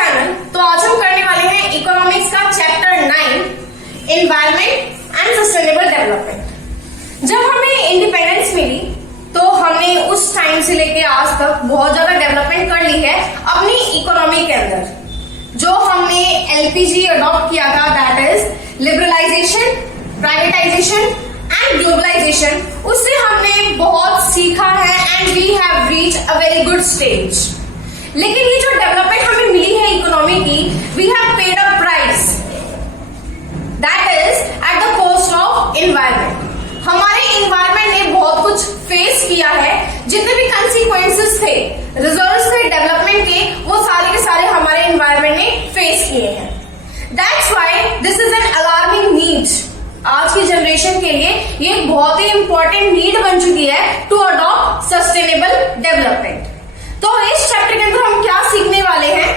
चैनल। तो आज हम करने वाले हैं इकोनॉमिक्स का चैप्टर 9 एनवायरनमेंट एंड सस्टेनेबल डेवलपमेंट। जब हमें इंडिपेंडेंस मिली तो हमने उस टाइम से लेके आज तक बहुत ज्यादा डेवलपमेंट कर ली है अपनी इकोनॉमी के अंदर। जो हमने एलपीजी अडॉप्ट किया था, that is liberalisation, privatisation and globalisation, उससे हमने बहुत सीखा है and we have reach a very good stage. लेकिन ये जो डेवलपमेंट हमें मिली है इकोनॉमी की, we have paid a price, that is at the cost of environment. हमारे एनवायरमेंट ने बहुत कुछ फेस किया है, जितने भी कंसीक्वेंसेस थे, रिजल्ट्स थे डेवलपमेंट के, वो सारे के सारे हमारे एनवायरमेंट ने फेस किए हैं। That's why this is an alarming need. आज की जनरेशन के लिए ये एक बहुत ही इंपॉर्टेंट नीड बन चुकी है टू अडॉप्ट सस्टेनेबल डेवलपमेंट। तो इस चैप्टर के अंदर हम क्या सीखने वाले हैं?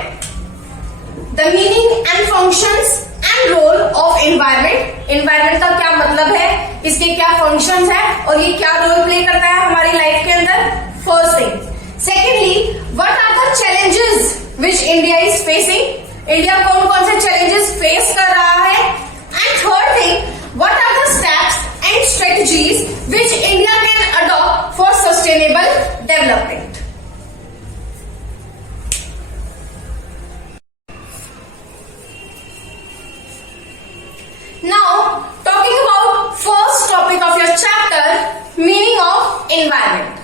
The meaning and functions and role of environment. Environment का क्या मतलब है, इसके क्या फंक्शंस है और ये क्या रोल प्ले करता है हमारी लाइफ के अंदर, first thing. Secondly, what are the challenges which India is facing. India कौन कौन से चैलेंजेस फेस कर रहा है। And third thing, what are the steps and strategies which India can adopt for sustainable development? Now, talking about first topic of your chapter, meaning of environment.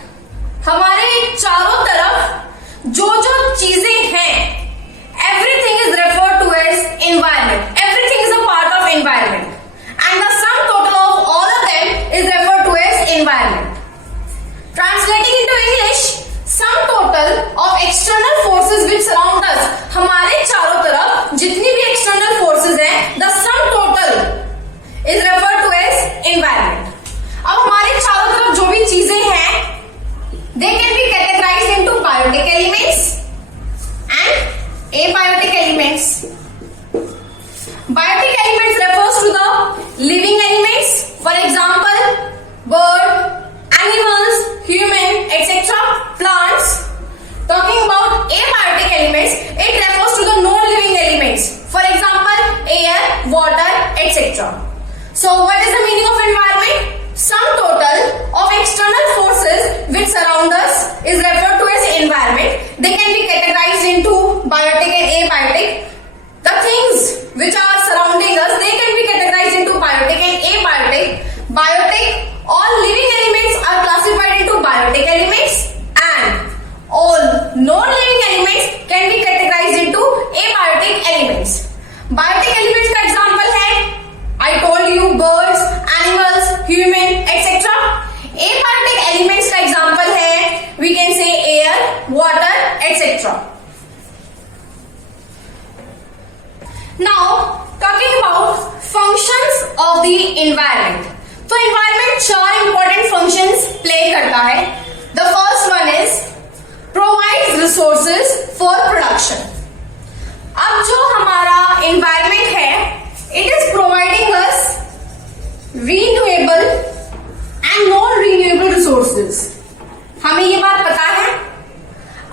हमारे चारों तरफ जो जो चीजें हैं, everything is referred to as environment. Everything is a part of environment. And the sum total of all of them is referred to as environment. Translating into English, sum total of external forces which surround us. हमारे चारों तरफ जितनी भी external forces हैं, the sum total is referred to as environment. अब हमारे चारों तरफ जो भी चीजें हैं, they can be categorized into biotic elements and abiotic elements. Biotic elements refers to the living elements, for example, bird, animals, human, etc., plants. Talking about abiotic elements, it refers to the non-living elements, for example, air, water, etc. So, what is the meaning of environment? Sum total of external forces which surround us is referred to as environment. They can be categorized into biotic and abiotic. The things which are surrounding us, they can be categorized into biotic and abiotic. Biotic, all living elements are classified into biotic elements, and all non-living elements can be categorized into abiotic elements. Biotic elements का example है, I told you, birds, animals, human, etc. Abiotic elements का example है, we can say air, water, etc. Now, talking about functions of the environment. तो environment चार important functions play करता है. The first one is provides resources for production. अब जो हमारा environment है, it is providing us renewable and non-renewable resources. हमें ये बात पता है,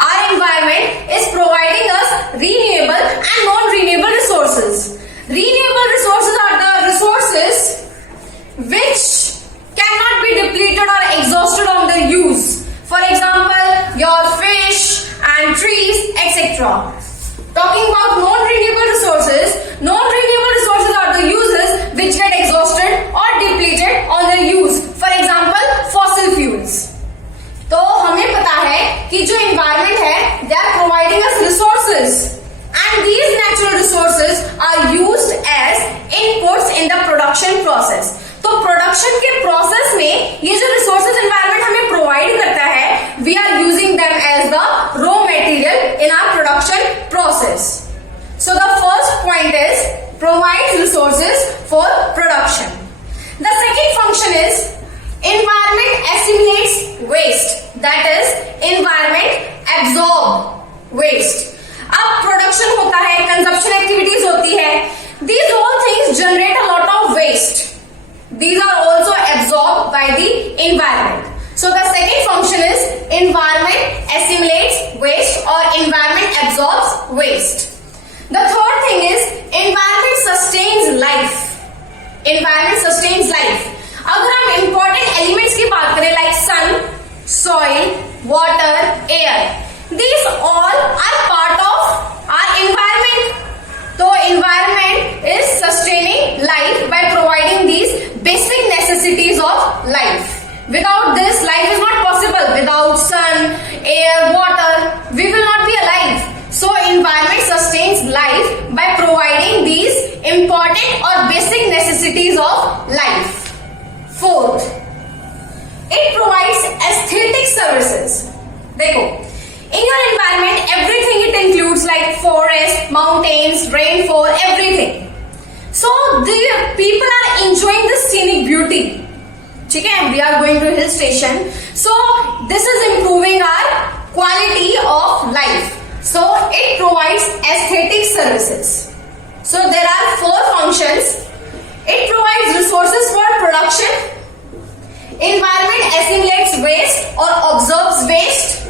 our environment is providing us renewable and non-renewable resources. Renewable resources are the resources which cannot be depleted or exhausted on their use. For example, your fish and trees, etc. Talking about non-renewable resources, non-renewable resources are the uses which get exhausted or depleted on their use. For example, fossil fuels. तो हमें पता है कि जो environment है, they are providing us resources, and these natural resources are used as inputs in the production process. तो production के process में ये जो resources environment हमें provide करता है, we are using them as the raw material in our production process. So the first point is provides resources for production. The second function is environment assimilates waste, that is environment absorb waste. अब production होता है, consumption activities होती है, these all things generate a lot of waste. These are also absorbed by the environment. So the second function is environment assimilates waste or environment absorbs waste. The third thing is environment sustains life. Environment sustains life. अगर हम important elements की बात करें like sun, soil, water, air, these all are part of our environment. So environment is sustaining life by providing these basic necessities of life. Without this, life is not possible. Without sun, air, water, we will not be alive. So environment sustains life by providing these important or basic necessities of life. Fourth, it provides aesthetic services. देखो, in your environment, everything it includes like forest, mountains, rainfall, everything. So the people are enjoying the scenic beauty. ठीक है, we are going to a hill station. So this is improving our quality of life. So it provides aesthetic services. So there are 4 functions. It provides resources for production. Environment assimilates waste or absorbs waste.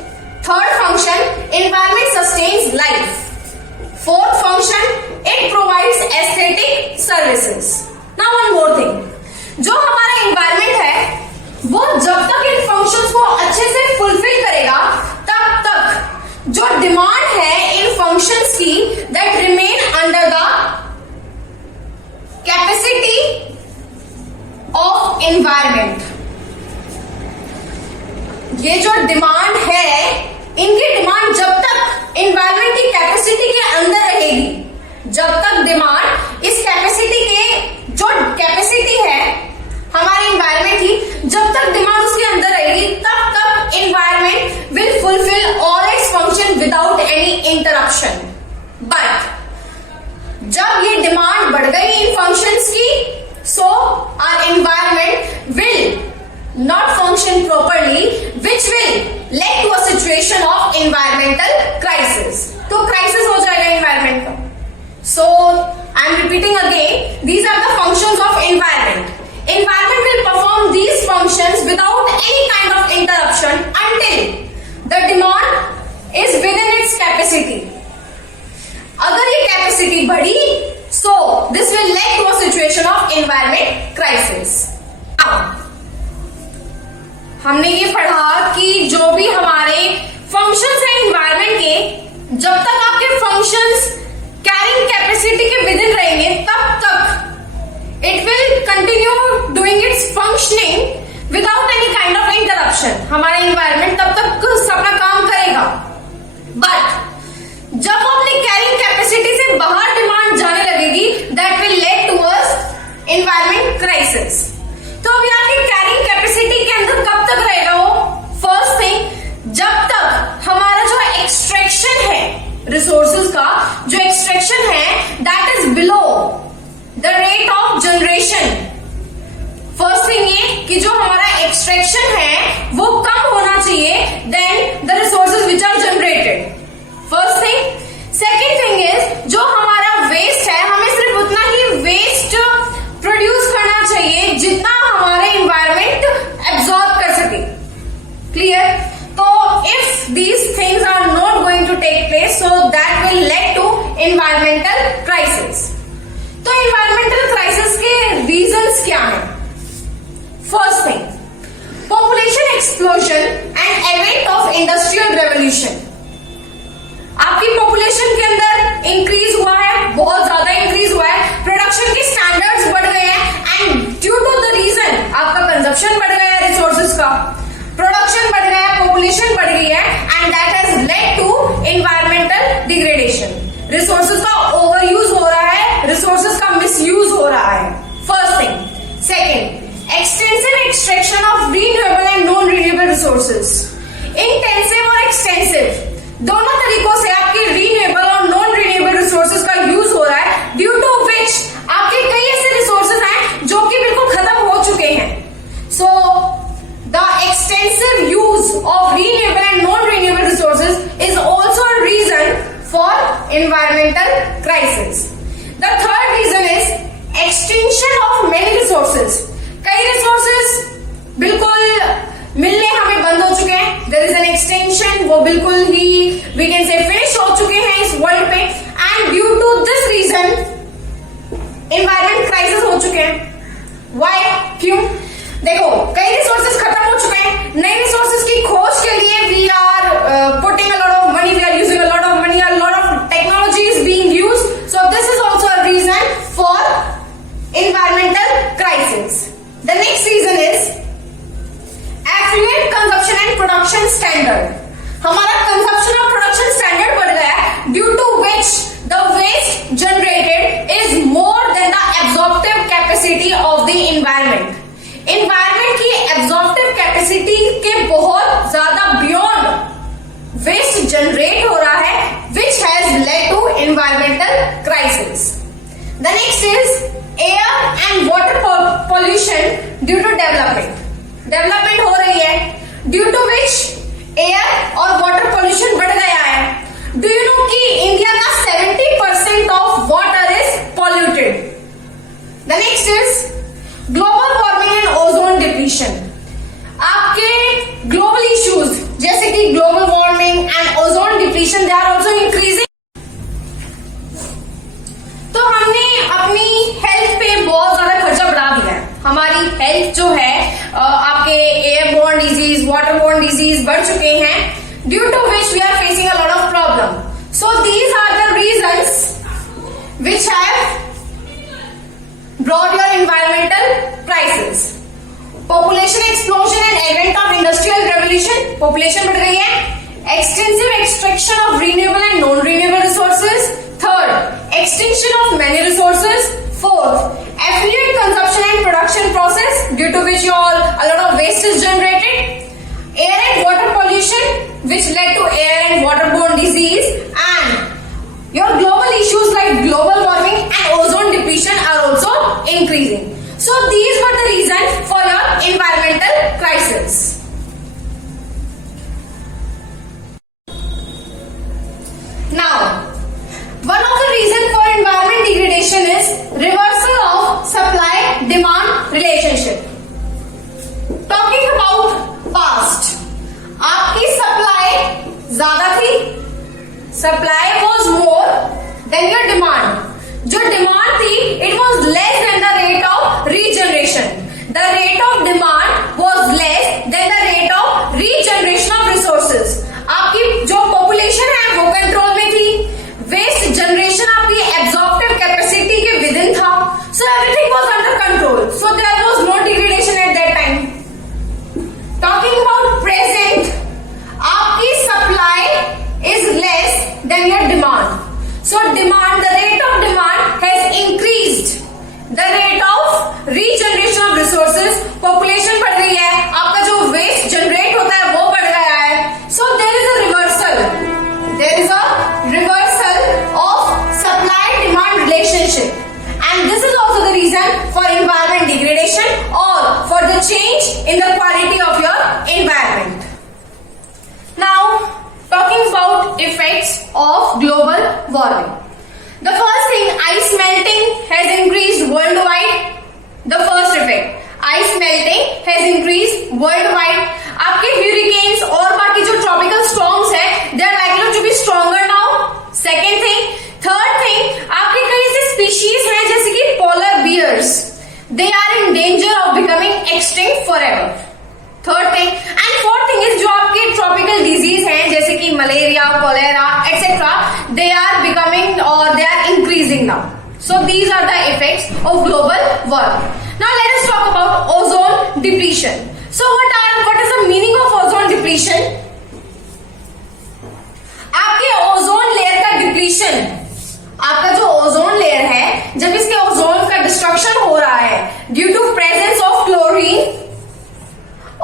Third function, environment sustains life. Fourth function, it provides aesthetic services. Now one more thing. जो हमारा environment है वो जब तक इन functions को अच्छे से fulfill करेगा तब तक जो डिमांड है इन फंक्शंस की that remain under the capacity of environment. ये जो डिमांड है इनकी डिमांड जब तक एनवायरमेंट की कैपेसिटी के अंदर रहेगी, जब तक डिमांड इस कैपेसिटी के जो कैपेसिटी है हमारे एनवायरमेंट की जब तक डिमांड उसके अंदर रहेगी तब तक environment will fulfil all its function without any interruption. But जब ये डिमांड बढ़ गई इन फंक्शंस की, so our environment will not function properly which will lead to a situation of environmental crisis. तो क्राइसिस हो जाएगा एनवायरमेंट का. So I am repeating again, these are the functions of environment. Environment will perform these functions without any kind of interruption until the demand is within its capacity. अगर ये कैपेसिटी बढ़ी, so this will lead to a situation of environment crisis. हमने ये पढ़ा कि जो भी हमारे फंक्शंस हैं एनवायरमेंट के, जब तक आपके फंक्शंस कैरिंग कैपेसिटी के विदिन रहेंगे तब तक it will continue doing its functioning without any kind of interruption. हमारा environment तब तक अपना काम करेगा. But जब वो अपनी carrying capacity से बाहर डिमांड जाने लगेगी, that will lead towards environment crisis. तो अब यहाँ की carrying capacity के अंदर कब तक रहेगा वो? First thing, जब तक हमारा जो extraction है resources का, जो extraction है that is below the rate of generation. First thing ये कि जो हमारा एक्सट्रैक्शन है वो कम होना चाहिए then the resources which are generated. First thing. Second thing is जो हमारा वेस्ट है हमें सिर्फ उतना ही वेस्ट प्रोड्यूस करना चाहिए जितना हमारे एनवायरमेंट एब्जॉर्ब कर सके. क्लियर? तो if these things are not going to take place, so that will lead to environmental crisis. तो एनवायरमेंटल क्राइसिस के रीजंस क्या हैं? First thing, population explosion and advent of industrial revolution. आपकी population के अंदर इंक्रीज हुआ है, बहुत ज्यादा इंक्रीज हुआ है, प्रोडक्शन के स्टैंडर्ड्स बढ़ गए हैं and due to the reason आपका कंजप्शन बढ़ गया है, रिसोर्सेज का प्रोडक्शन बढ़ गया है, पॉपुलेशन बढ़ गई है and that has led to environmental degradation. Resources का ओवर यूज हो रहा है, रिसोर्सेज का मिसयूज हो रहा है. First thing. Second, extensive extraction of renewable and non renewable resources. Intensive और एक्सटेंसिव दोनों तरीकों से आपके रीन्यूएबल और नॉन रीन्यूएबल रिसोर्सेज का यूज हो रहा है, ड्यू टू विच आपके कई ऐसे रिसोर्सेज हैं जो कि बिल्कुल खत्म हो चुके हैं. So the extensive use of renewable and non renewable resources is also a reason for environmental crisis. The third reason is extinction of many resources. कई resources बिल्कुल मिलने हमें बंद हो चुके हैं. There is an extinction, वो बिल्कुल ही we can say finish हो चुके हैं इस वर्ल्ड पे, and due to environment crisis हो चुके हैं। वाई? क्यों? देखो, कई रिसोर्सेज खत्म हो चुके हैं, नए रिसोर्सेज की खोज के लिए we are putting a lot of money, we are using a lot of money, a lot of technology is being used, so this is also a reason for environmental crisis. The next reason is affluent consumption and production standard. हमारा consumption और production standard बढ़ गया है, due to which the waste generated is more than the absorptive capacity of the environment. Environment की absorptive capacity के बहुत ज्यादा beyond waste generate हो रहा है, which has led to environmental crisis. The next is air and water pollution due to development. Development हो रही है, ड्यू टू विच एयर और वाटर पॉल्यूशन बढ़ गया है। डू यू नो कि इंडिया का 70% of water is polluted. The next is global warming and ozone depletion. आपके ग्लोबल इश्यूज जैसे कि global warming and ozone depletion, they are also increasing. तो हमने अपनी हेल्थ पे बहुत ज्यादा खर्चा बढ़ा दिया है। हमारी हेल्थ जो है आपके एयरबोर्न डिजीज, वाटरबोर्न डिजीज बढ़ चुके हैं, due to which we are facing a lot of problem. So these are the reasons which have brought your environmental crisis. Population explosion and advent of industrial revolution. Population बढ़ गई है. Extensive extraction of renewable and non-renewable resources. Third, extinction of many resources. Fourth, effluent consumption and production process, due to which a lot of waste is generated. Air and water pollution, which led to air and waterborne disease, and your global issues like global warming and ozone depletion are also increasing. So these were the reasons for your environmental crisis. Now, one of the reasons for environment degradation is reversal of supply-demand relationship. Talking about past, आपकी supply ज्यादा थी, supply was more than your demand. जो demand थी, it was less than the rate of regeneration. The rate of demand was less than the rate of regeneration of resources. आपकी जो population है वो कंट्रोल में थी, waste generation आपकी absorptive capacity के within था, so everything was under control. So there was no degradation at that time. Talking about present, आपकी supply is less than your demand. So demand, the rate of demand has increased. The rate of regeneration of resources, population बढ़ रही है, आपका जो waste generate होता है वो बढ़ गया है. So there is a reversal. There is a reversal of supply-demand relationship. And this is also the reason for environment degradation or for the change in the quality of your environment. Now, talking about effects of global warming. The first thing, ice melting has increased worldwide. The first effect, ice melting has increased worldwide. आपके hurricanes और बाकी जो tropical storms है, they are likely to be stronger now. Second thing, third thing, आपके कई ऐसे species हैं जैसे कि polar bears. They are in danger of becoming extinct forever. Third thing and fourth thing is जो आपके ट्रॉपिकल डिजीज हैं जैसे कि malaria, cholera etcetera, they are becoming और they are increasing now. So these are the effects of global warming. Now let us talk about ozone depletion. So what is the meaning of ozone depletion? आपके ozone layer का depletion, आपका जो ozone layer है जब इसके ओजोन का डिस्ट्रक्शन हो रहा है due to presence of chlorine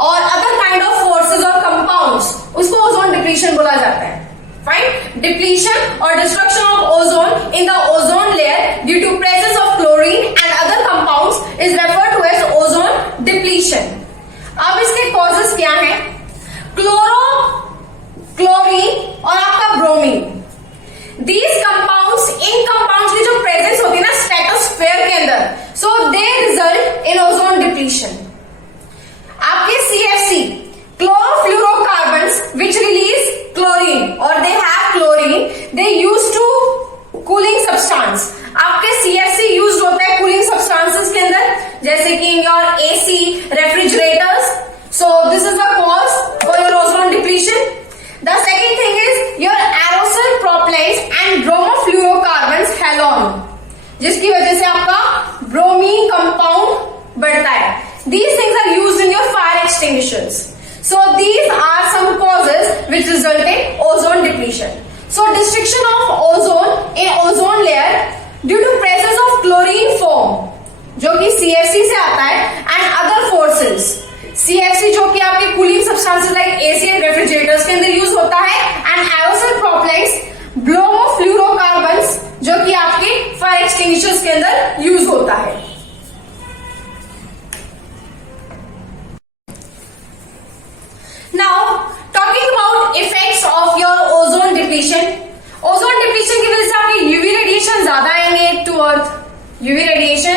और अदर काइंड ऑफ फोर्सेस और कंपाउंड्स, उसको ओजोन डिप्लीशन बोला जाता है. फाइन. डिप्लीशन और destruction of ozone in the ozone layer due to presence of chlorine and other compounds is referred to as ozone depletion. अब इसके causes क्या हैं? क्लोरीन और आपका ब्रोमीन. दीज कंपाउंड्स, इन कंपाउंड्स की जो प्रेजेंस होती है ना स्ट्रेटोस्फेयर के अंदर, so they result in ozone depletion. आपके CFC, chlorofluorocarbons, which release chlorine or they have chlorine, they used to cooling substance. आपके CFC used होता है बढ़ता है. These things are used in your fire extinguishers. So these are some causes which result in ozone depletion. So destruction of ozone in ozone layer due to presence of chlorine foam, जो कि CFC से आता है, and other forces. CFC जो कि आपके cooling substances like AC and refrigerators के अंदर यूज होता है, एंड एरोसोल प्रोपेलेंट्स, ब्रोमोफ्लोरोकार्बन्स जो कि आपके फायर एक्सटिंग्विशर्स के अंदर यूज होता है. Now talking about effects of your ozone depletion. Ozone depletion की वजह से आपके UV radiation ज्यादा आएंगे to earth. UV radiation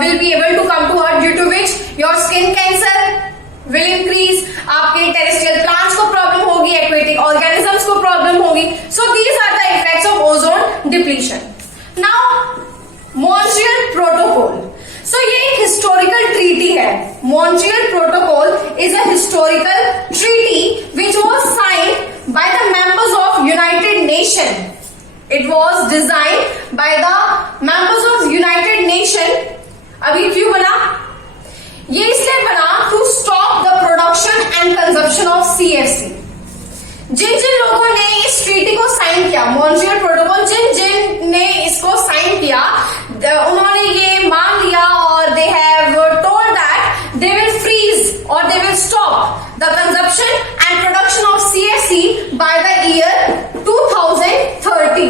will be able to come to earth, due to which your skin cancer will increase. आपके terrestrial plants को problem होगी, aquatic organisms को problem होगी. So these are the effects of ozone depletion. Now Montreal Protocol. So ये एक historical treaty है. Montreal Protocol is a historical treaty which was signed by the members of United Nations. It was designed by the members of United Nations. अभी क्यों बना? ये इसलिए बना to stop the production and consumption of CFC. जिन जिन लोगों ने इस ट्रीटी को साइन किया, मॉन्ट्रियल प्रोटोकॉल, जिन जिन ने इसको साइन किया, उन्होंने ये मान लिया और they have told that they will freeze or they will stop the consumption and production of CFC by the year 2030.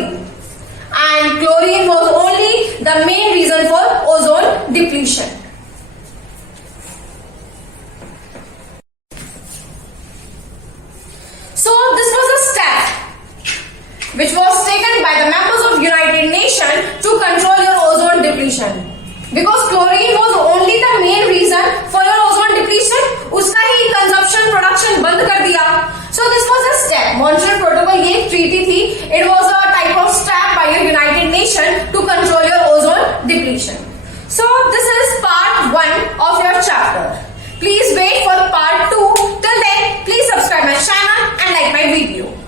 And chlorine was only the main reason for ozone depletion. So this was a step which was taken by the members of United Nations to control your ozone depletion. Because chlorine was only the main reason for your ozone depletion, उसका ही consumption production बंद कर दिया. So this was a step. Montreal Protocol ये treaty थी. It was a type of step by your United